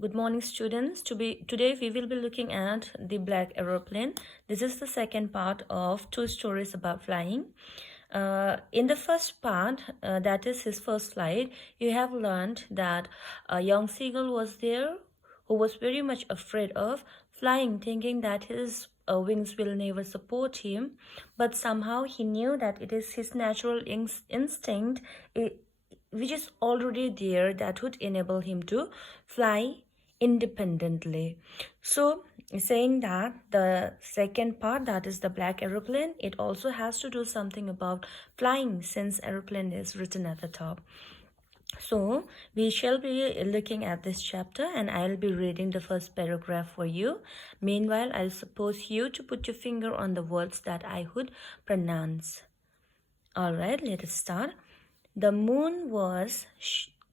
Good morning, students. Today we will be looking at the black aeroplane. This is the second part of two stories about flying. In the first part, that is his first flight, you have learned that a young seagull was there who was very much afraid of flying, thinking that his wings will never support him. But somehow he knew that it is his natural instinct, which is already there, that would enable him to fly independently. So saying that the second part, that is the black aeroplane, it also has to do something about flying, since aeroplane is written at the top. So we shall be looking at this chapter, and I'll be reading the first paragraph for you. Meanwhile, I'll suppose you to put your finger on the words that I would pronounce. All right, let us start. The moon was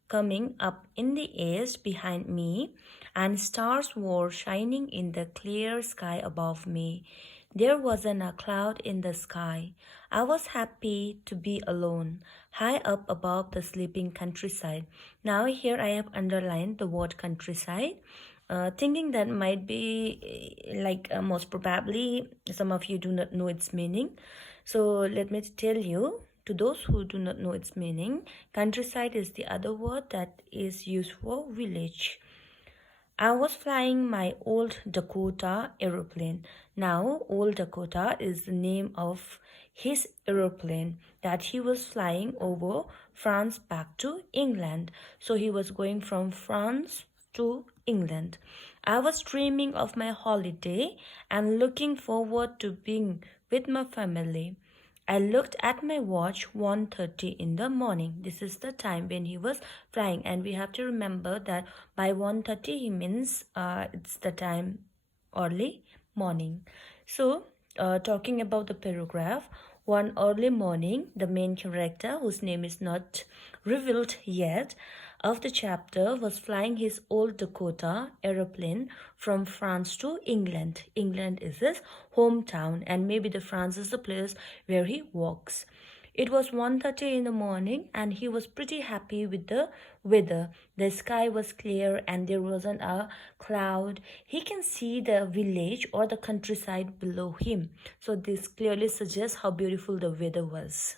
coming up in the east behind me, and stars were shining in the clear sky above me. There wasn't a cloud in the sky. I was happy to be alone, high up above the sleeping countryside. Now here I have underlined the word countryside, thinking that might be most probably some of you do not know its meaning. So let me tell you, to those who do not know its meaning, countryside is the other word that is used for village. I was flying my old Dakota aeroplane. Now, old Dakota is the name of his aeroplane that he was flying over France back to England. So he was going from France to England. I was dreaming of my holiday and looking forward to being with my family. I looked at my watch, 1:30 in the morning. This is the time when he was flying, and we have to remember that by 1:30 he means it's the time early morning. So talking about the paragraph, one early morning, the main character, whose name is not revealed yet, of the chapter was flying his old Dakota aeroplane from France to England. England is his hometown, and maybe the France is the place where he works. It was 1:30 in the morning, and he was pretty happy with the weather. The sky was clear and there wasn't a cloud. He can see the village or the countryside below him. So this clearly suggests how beautiful the weather was.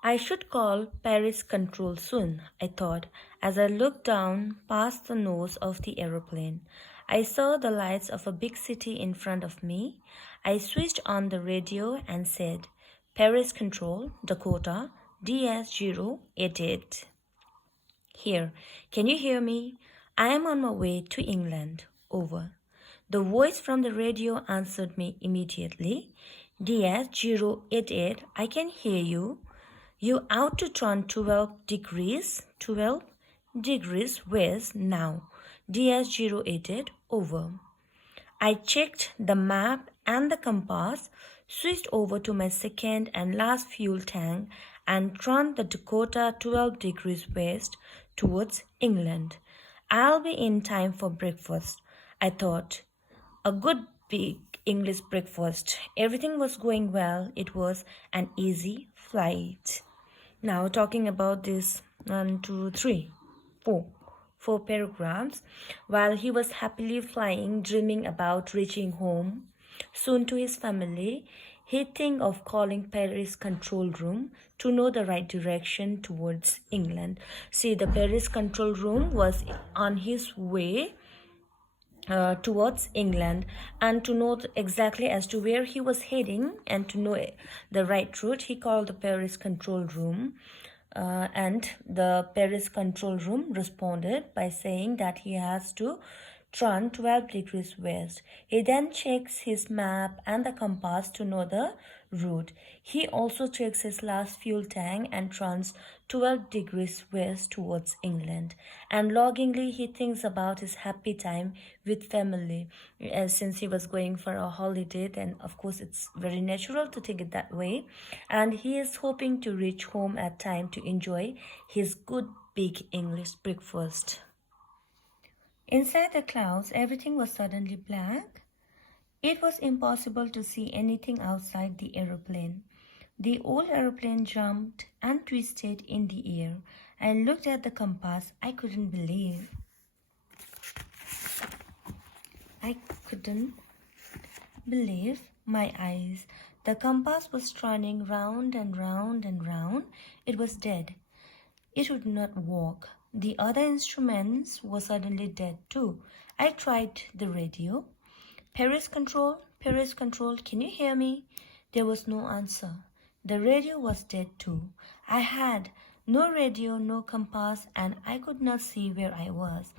I should call Paris Control soon, I thought, as I looked down past the nose of the aeroplane. I saw the lights of a big city in front of me. I switched on the radio and said, Paris Control, Dakota, DS088. Here, can you hear me? I am on my way to England. Over. The voice from the radio answered me immediately. DS088, I can hear you. You ought to turn 12 degrees west now. DS088, over. I checked the map and the compass, switched over to my second and last fuel tank, and turned the Dakota 12 degrees west towards England. I'll be in time for breakfast, I thought. A good big English breakfast. Everything was going well. It was an easy flight. Now talking about this 1, 2, 3, 4 paragraphs. While he was happily flying, dreaming about reaching home soon to his family, he think of calling Paris control room to know the right direction towards England. See, the Paris control room was on his way towards England, and to know exactly as to where he was heading and to know the right route, he called the Paris control room. And the Paris control room responded by saying that he has to turn 12 degrees west. He then checks his map and the compass to know the route. He also checks his last fuel tank and turns 12 degrees west towards England. And longingly, he thinks about his happy time with family. Since he was going for a holiday, then of course it's very natural to think it that way. And he is hoping to reach home at time to enjoy his good big English breakfast. Inside the clouds, everything was suddenly black. It was impossible to see anything outside the aeroplane. The old aeroplane jumped and twisted in the air. I looked at the compass. I couldn't believe. I couldn't believe my eyes. The compass was turning round and round and round. It was dead. It would not walk. The other instruments were suddenly dead too. I tried the radio. Paris control, can you hear me? There was no answer. The radio was dead too. I had no radio, no compass, and I could not see where I was.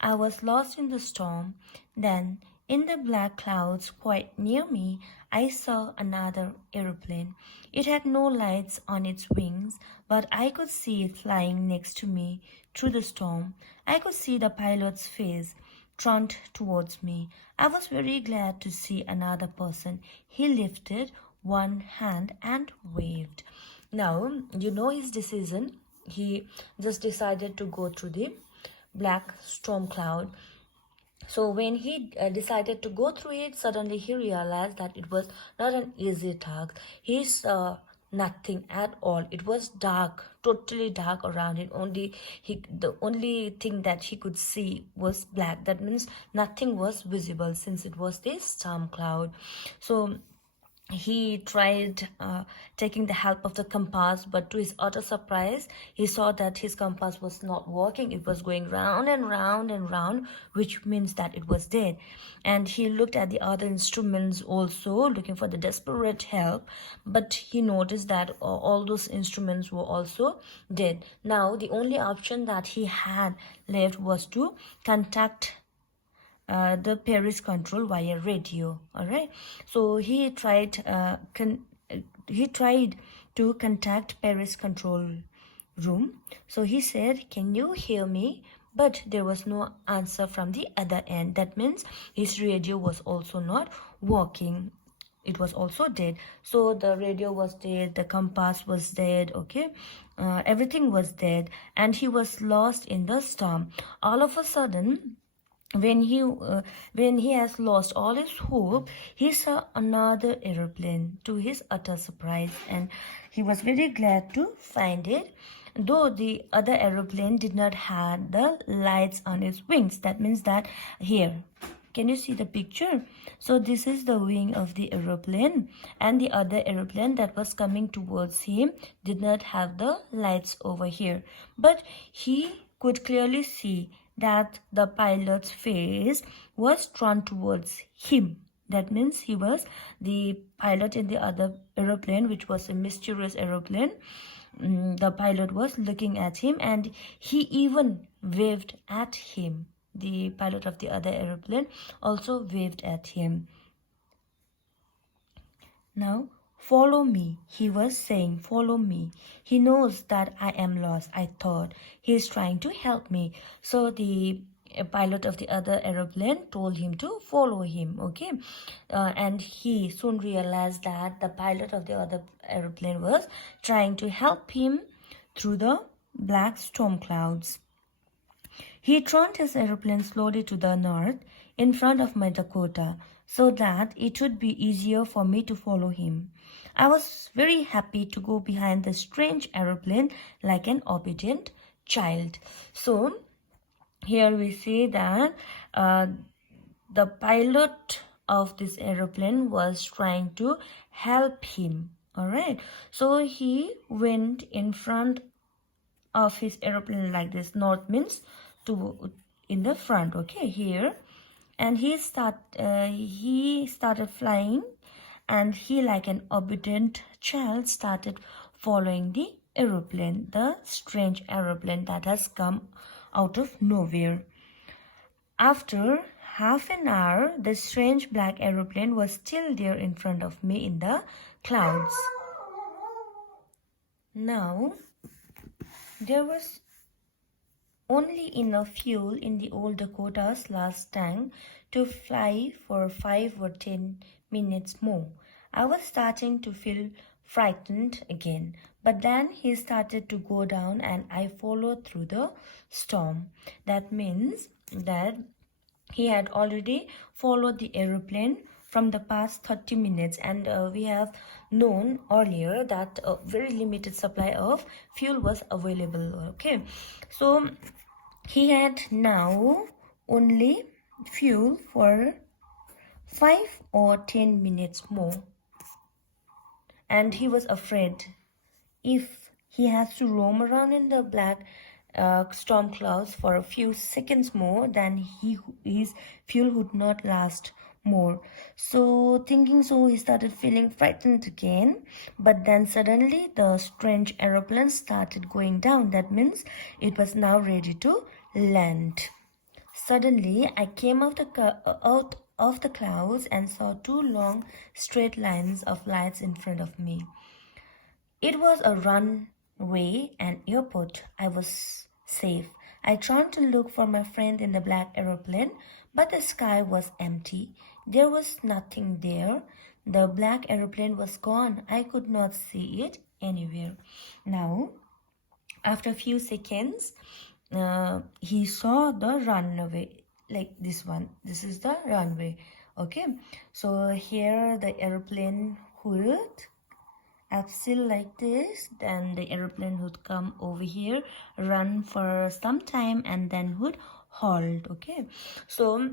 I was lost in the storm. Then, in the black clouds quite near me, I saw another aeroplane. It had no lights on its wings, but I could see it flying next to me through the storm. I could see the pilot's face turned towards me. I was very glad to see another person. He lifted one hand and waved. Now, you know his decision. He just decided to go through the black storm cloud. So when he decided to go through it, suddenly he realized that it was not an easy task. He saw nothing at all. It was dark, totally dark around it. The only thing that he could see was black. That means nothing was visible since it was this storm cloud. So he tried taking the help of the compass, but to his utter surprise, he saw that his compass was not working. It was going round and round and round, which means that it was dead. And he looked at the other instruments also, looking for the desperate help, but he noticed that all those instruments were also dead. Now the only option that he had left was to contact the Paris control via radio. All right, so he tried to contact Paris control room. So he said, can you hear me? But there was no answer from the other end. That means his radio was also not working. It was also dead. So the radio was dead, the compass was dead, okay, everything was dead, and he was lost in the storm. All of a sudden, when he has lost all his hope, he saw another aeroplane to his utter surprise, and he was very glad to find it, though the other aeroplane did not have the lights on its wings. That means that here, can you see the picture? So this is the wing of the aeroplane, and the other aeroplane that was coming towards him did not have the lights over here, but he could clearly see that the pilot's face was turned towards him. That means he was the pilot in the other aeroplane, which was a mysterious aeroplane. The pilot was looking at him, and he even waved at him. The pilot of the other aeroplane also waved at him. Now, follow me, he was saying, follow me. He knows that I am lost, I thought. He is trying to help me. So the pilot of the other aeroplane told him to follow him, okay? And he soon realized that the pilot of the other aeroplane was trying to help him through the black storm clouds. He turned his aeroplane slowly to the north in front of my Dakota, so that it would be easier for me to follow him. I was very happy to go behind the strange aeroplane like an obedient child. So here we see that the pilot of this aeroplane was trying to help him. All right, so he went in front of his aeroplane like this. North means to in the front, okay, here. And he started flying, and he, like an obedient child, started following the aeroplane, the strange aeroplane that has come out of nowhere. After half an hour, the strange black aeroplane was still there in front of me in the clouds. Now, there was only enough fuel in the old Dakota's last tank to fly for 5 or 10 minutes more. I was starting to feel frightened again, but then he started to go down and I followed through the storm. That means that he had already followed the aeroplane from the past 30 minutes, and we have known earlier that a very limited supply of fuel was available, okay? So he had now only fuel for 5 or 10 minutes more, and he was afraid if he has to roam around in the black storm clouds for a few seconds more, then his fuel would not last more. So thinking so, he started feeling frightened again. But then suddenly the strange aeroplane started going down. That means it was now ready to land. Suddenly I came out of the clouds and saw two long straight lines of lights in front of me. It was a runway and airport. I was safe. I turned to look for my friend in the black aeroplane, but the sky was empty. There was nothing there. The black aeroplane was gone. I could not see it anywhere. Now, after a few seconds, he saw the runway, like this one. This is the runway. Okay, so here the aeroplane would still like this, then the aeroplane would come over here, run for some time, and then would halt. Okay, so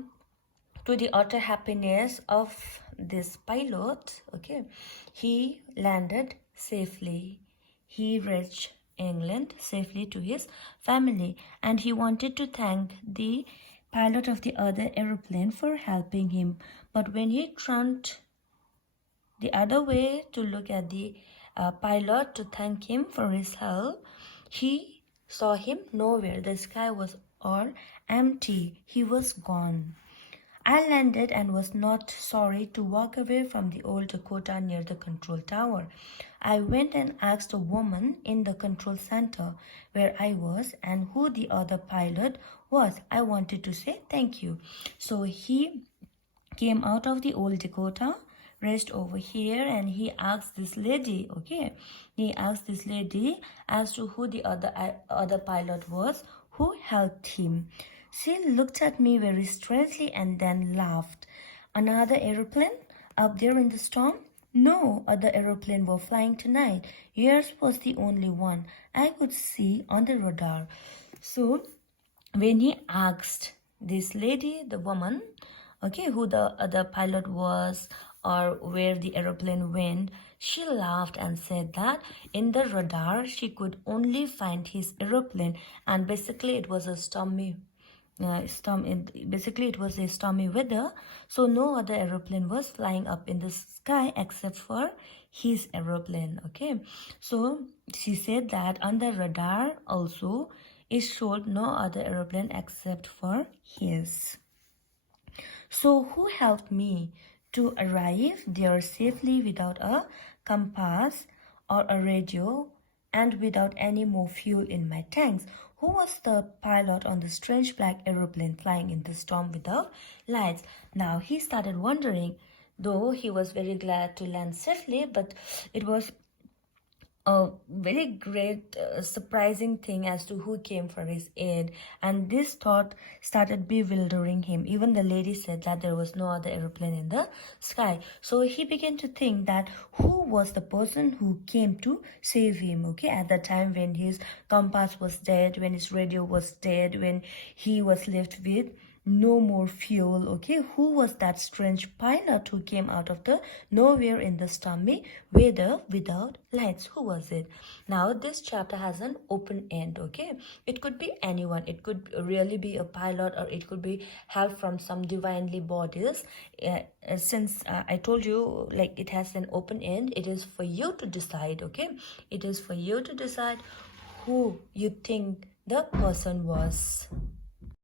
to the utter happiness of this pilot, okay, he landed safely. He reached England safely to his family, and he wanted to thank the pilot of the other aeroplane for helping him. But when he turned the other way to look at the pilot to thank him for his help, he saw him nowhere. The sky was all empty. He was gone. I landed and was not sorry to walk away from the old Dakota near the control tower. I went and asked a woman in the control center where I was and who the other pilot was. I wanted to say thank you. So he came out of the old Dakota, rest over here, and he asked this lady, okay, he asked this lady as to who the other pilot was who helped him. She looked at me very strangely and then laughed. Another aeroplane up there in the storm? No other aeroplane were flying tonight. Yours was the only one I could see on the radar. So when he asked this lady, the woman, okay, who the other pilot was or where the aeroplane went, she laughed and said that in the radar she could only find his aeroplane, and basically it was a stormy basically it was a stormy weather, so no other aeroplane was flying up in the sky except for his aeroplane. Okay, so she said that on the radar also it showed no other aeroplane except for his. So who helped me to arrive there safely without a compass or a radio and without any more fuel in my tanks? Who was the pilot on the strange black aeroplane flying in the storm without lights? Now he started wondering, though he was very glad to land safely, but it was a very great surprising thing as to who came for his aid, and this thought started bewildering him. Even the lady said that there was no other aeroplane in the sky, so he began to think that who was the person who came to save him, okay, at the time when his compass was dead, when his radio was dead, when he was left with no more fuel. Okay, who was that strange pilot who came out of the nowhere in the stormy weather without lights? Who was it? Now this chapter has an open end. Okay, it could be anyone. It could really be a pilot, or it could be help from some divinely bodies. Since I told you, like, it has an open end, it is for you to decide. Okay, it is for you to decide who you think the person was.